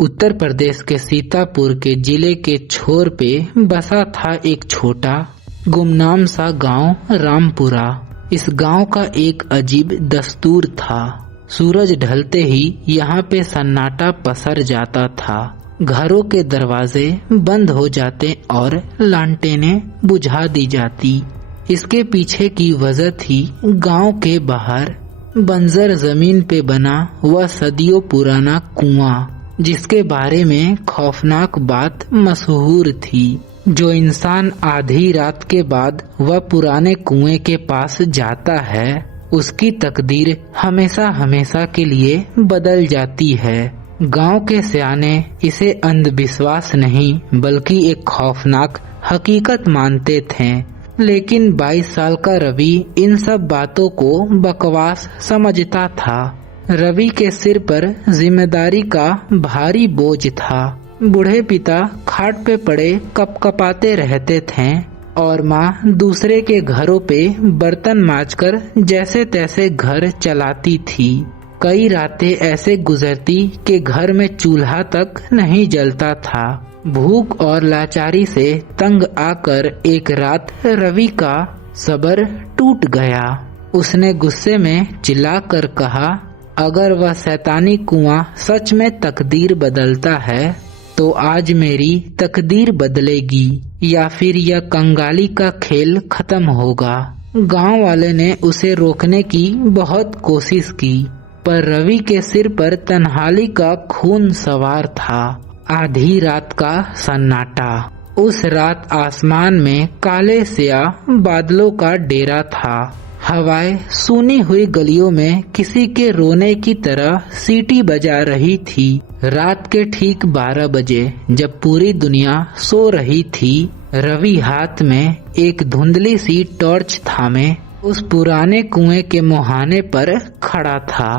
उत्तर प्रदेश के सीतापुर के जिले के छोर पे बसा था एक छोटा गुमनाम सा गांव रामपुरा। इस गांव का एक अजीब दस्तूर था। सूरज ढलते ही यहाँ पे सन्नाटा पसर जाता था। घरों के दरवाजे बंद हो जाते और लालटेनें बुझा दी जाती। इसके पीछे की वजह थी गांव के बाहर बंजर जमीन पे बना वह सदियों पुराना कुआं, जिसके बारे में खौफनाक बात मशहूर थी। जो इंसान आधी रात के बाद वह पुराने कुएं के पास जाता है, उसकी तकदीर हमेशा हमेशा के लिए बदल जाती है। गांव के सयाने इसे अंधविश्वास नहीं बल्कि एक खौफनाक हकीकत मानते थे। लेकिन 22 साल का रवि इन सब बातों को बकवास समझता था। रवि के सिर पर जिम्मेदारी का भारी बोझ था। बूढ़े पिता खाट पे पड़े कपकपाते रहते थे और माँ दूसरे के घरों पे बर्तन मांजकर जैसे तैसे घर चलाती थी। कई रातें ऐसे गुजरती कि घर में चूल्हा तक नहीं जलता था। भूख और लाचारी से तंग आकर एक रात रवि का सब्र टूट गया। उसने गुस्से में चिल्लाकर कहा, अगर वह शैतानी कुआं सच में तकदीर बदलता है तो आज मेरी तकदीर बदलेगी या फिर यह कंगाली का खेल खत्म होगा। गांव वाले ने उसे रोकने की बहुत कोशिश की, पर रवि के सिर पर तन्हाली का खून सवार था। आधी रात का सन्नाटा। उस रात आसमान में काले स्याह बादलों का डेरा था। हवाएं सूनी हुई गलियों में किसी के रोने की तरह सीटी बजा रही थी। रात के ठीक 12 बजे जब पूरी दुनिया सो रही थी, रवि हाथ में एक धुंधली सी टॉर्च थामे उस पुराने कुएं के मुहाने पर खड़ा था।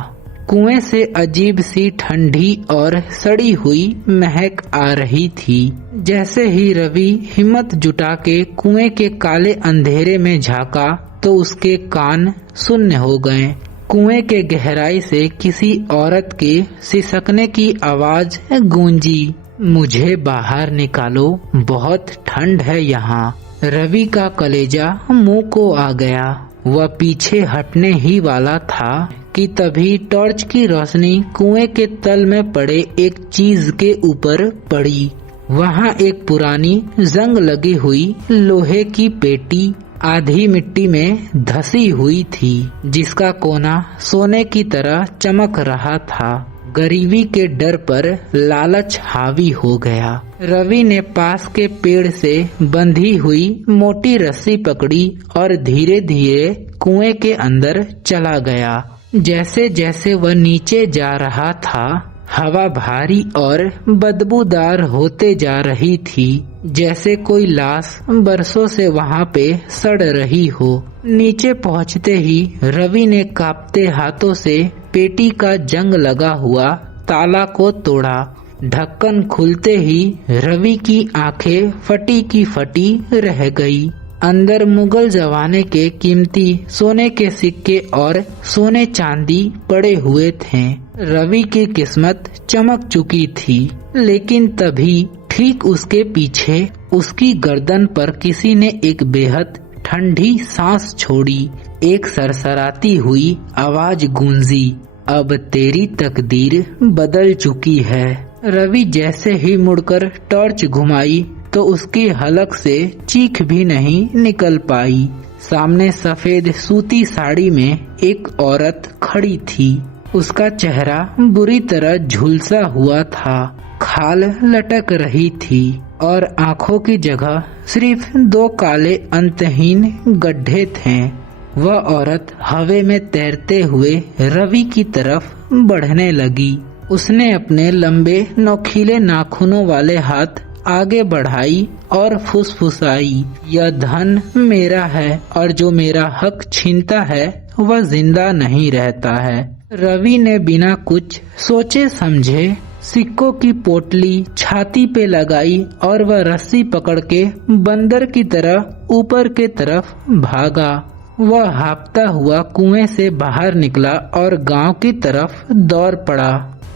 कुएं से अजीब सी ठंडी और सड़ी हुई महक आ रही थी। जैसे ही रवि हिम्मत जुटा के कुएं के काले अंधेरे में झांका तो उसके कान सुन्न हो गए। कुएं के गहराई से किसी औरत के सिसकने की आवाज गूंजी, मुझे बाहर निकालो, बहुत ठंड है यहाँ। रवि का कलेजा मुंह को आ गया। वह पीछे हटने ही वाला था कि तभी टॉर्च की रोशनी कुएं के तल में पड़े एक चीज के ऊपर पड़ी। वहाँ एक पुरानी जंग लगी हुई लोहे की पेटी आधी मिट्टी में धसी हुई थी, जिसका कोना सोने की तरह चमक रहा था। गरीबी के डर पर लालच हावी हो गया। रवि ने पास के पेड़ से बंधी हुई मोटी रस्सी पकड़ी और धीरे धीरे कुएं के अंदर चला गया। जैसे जैसे वह नीचे जा रहा था, हवा भारी और बदबूदार होते जा रही थी, जैसे कोई लाश बरसों से वहाँ पे सड़ रही हो। नीचे पहुँचते ही रवि ने कांपते हाथों से पेटी का जंग लगा हुआ ताला को तोड़ा। ढक्कन खुलते ही रवि की आंखें फटी की फटी रह गई। अंदर मुगल जमाने के कीमती सोने के सिक्के और सोने चांदी पड़े हुए थे। रवि की किस्मत चमक चुकी थी, लेकिन तभी ठीक उसके पीछे उसकी गर्दन पर किसी ने एक बेहद ठंडी सांस छोड़ी। एक सरसराती हुई आवाज गूंजी, अब तेरी तकदीर बदल चुकी है। रवि जैसे ही मुड़कर टॉर्च घुमाई तो उसकी हलक से चीख भी नहीं निकल पाई। सामने सफेद सूती साड़ी में एक औरत खड़ी थी। उसका चेहरा बुरी तरह झुलसा हुआ था, खाल लटक रही थी और आंखों की जगह सिर्फ 2 काले अंतहीन गड्ढे थे। वह औरत हवा में तैरते हुए रवि की तरफ बढ़ने लगी। उसने अपने लंबे नोखीले नाखूनों वाले हाथ आगे बढ़ाई और फुसफुसाई, यह धन मेरा है और जो मेरा हक छीनता है वह जिंदा नहीं रहता है। रवि ने बिना कुछ सोचे समझे सिक्कों की पोटली छाती पे लगाई और वह रस्सी पकड़ के बंदर की तरह ऊपर के तरफ भागा। वह हाँफता हुआ कुएं से बाहर निकला और गांव की तरफ दौड़ पड़ा।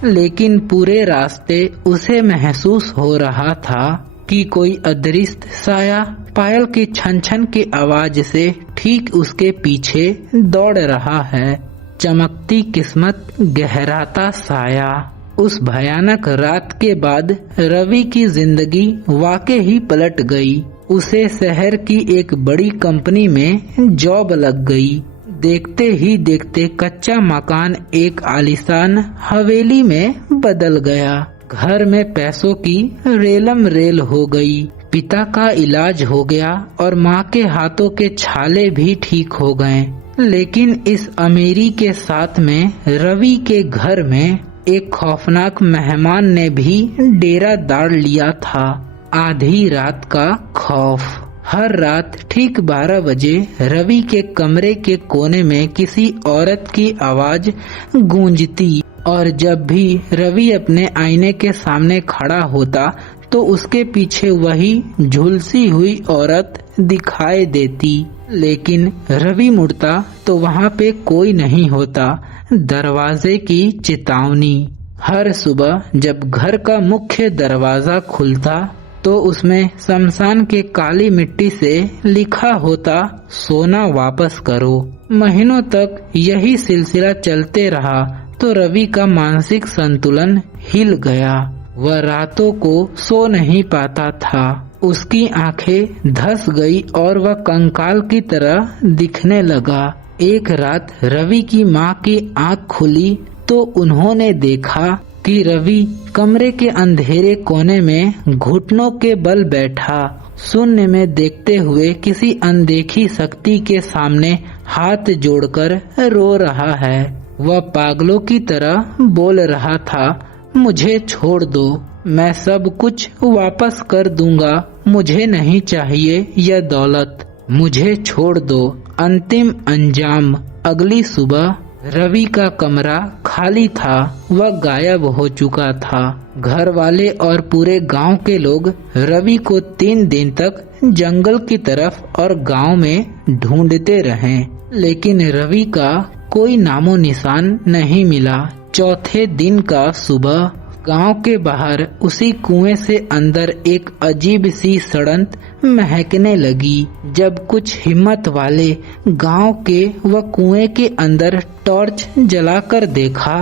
लेकिन पूरे रास्ते उसे महसूस हो रहा था कि कोई अदृश्य साया पायल की छन छन की आवाज से ठीक उसके पीछे दौड़ रहा है। चमकती किस्मत, गहराता साया। उस भयानक रात के बाद रवि की जिंदगी वाकई ही पलट गई। उसे शहर की एक बड़ी कंपनी में जॉब लग गई। देखते ही देखते कच्चा मकान एक आलीशान हवेली में बदल गया। घर में पैसों की रेलम रेल हो गई। पिता का इलाज हो गया और माँ के हाथों के छाले भी ठीक हो गए। लेकिन इस अमीरी के साथ में रवि के घर में एक खौफनाक मेहमान ने भी डेरा डाल लिया था। आधी रात का खौफ। हर रात ठीक 12 बजे रवि के कमरे के कोने में किसी औरत की आवाज गूंजती और जब भी रवि अपने आईने के सामने खड़ा होता तो उसके पीछे वही झुलसी हुई औरत दिखाई देती। लेकिन रवि मुड़ता तो वहाँ पे कोई नहीं होता। दरवाजे की चेतावनी। हर सुबह जब घर का मुख्य दरवाजा खुलता तो उसमें शमशान के काली मिट्टी से लिखा होता, सोना वापस करो। महीनों तक यही सिलसिला चलते रहा तो रवि का मानसिक संतुलन हिल गया। वह रातों को सो नहीं पाता था। उसकी आंखें धंस गई और वह कंकाल की तरह दिखने लगा। एक रात रवि की माँ की आंख खुली तो उन्होंने देखा कि रवि कमरे के अंधेरे कोने में घुटनों के बल बैठा, शून्य में देखते हुए किसी अनदेखी शक्ति के सामने हाथ जोड़कर रो रहा है। वह पागलों की तरह बोल रहा था, मुझे छोड़ दो, मैं सब कुछ वापस कर दूंगा। मुझे नहीं चाहिए यह दौलत, मुझे छोड़ दो। अंतिम अंजाम। अगली सुबह रवि का कमरा खाली था। वह गायब हो चुका था। घर वाले और पूरे गांव के लोग रवि को 3 दिन तक जंगल की तरफ और गांव में ढूंढते रहे, लेकिन रवि का कोई नामो निशान नहीं मिला। चौथे दिन का सुबह गांव के बाहर उसी कुएं से अंदर एक अजीब सी सड़न महकने लगी। जब कुछ हिम्मत वाले गांव के वह कुएं के अंदर टॉर्च जलाकर देखा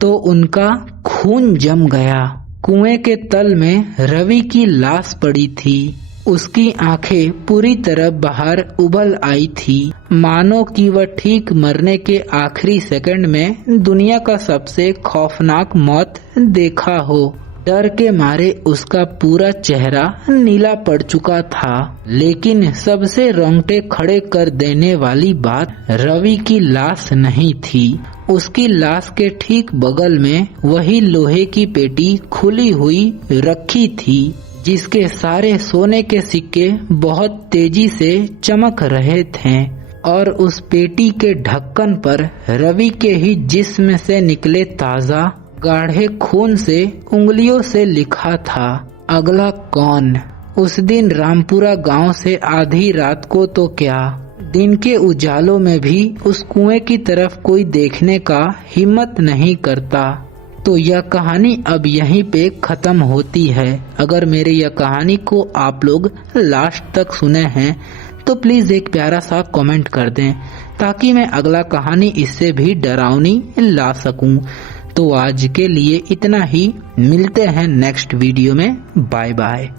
तो उनका खून जम गया। कुएं के तल में रवि की लाश पड़ी थी। उसकी आंखें पूरी तरह बाहर उबल आई थी, मानो कि वह ठीक मरने के आखिरी सेकंड में दुनिया का सबसे खौफनाक मौत देखा हो। डर के मारे उसका पूरा चेहरा नीला पड़ चुका था। लेकिन सबसे रोंगटे खड़े कर देने वाली बात रवि की लाश नहीं थी। उसकी लाश के ठीक बगल में वही लोहे की पेटी खुली हुई रखी थी, जिसके सारे सोने के सिक्के बहुत तेजी से चमक रहे थे और उस पेटी के ढक्कन पर रवि के ही जिस्म से निकले ताजा गाढ़े खून से उंगलियों से लिखा था, अगला कौन। उस दिन रामपुरा गांव से आधी रात को तो क्या, दिन के उजालों में भी उस कुएं की तरफ कोई देखने का हिम्मत नहीं करता। तो यह कहानी अब यहीं पे खत्म होती है। अगर मेरे यह कहानी को आप लोग लास्ट तक सुने हैं तो प्लीज एक प्यारा सा कमेंट कर दें, ताकि मैं अगला कहानी इससे भी डरावनी ला सकूं। तो आज के लिए इतना ही, मिलते हैं नेक्स्ट वीडियो में। Bye bye.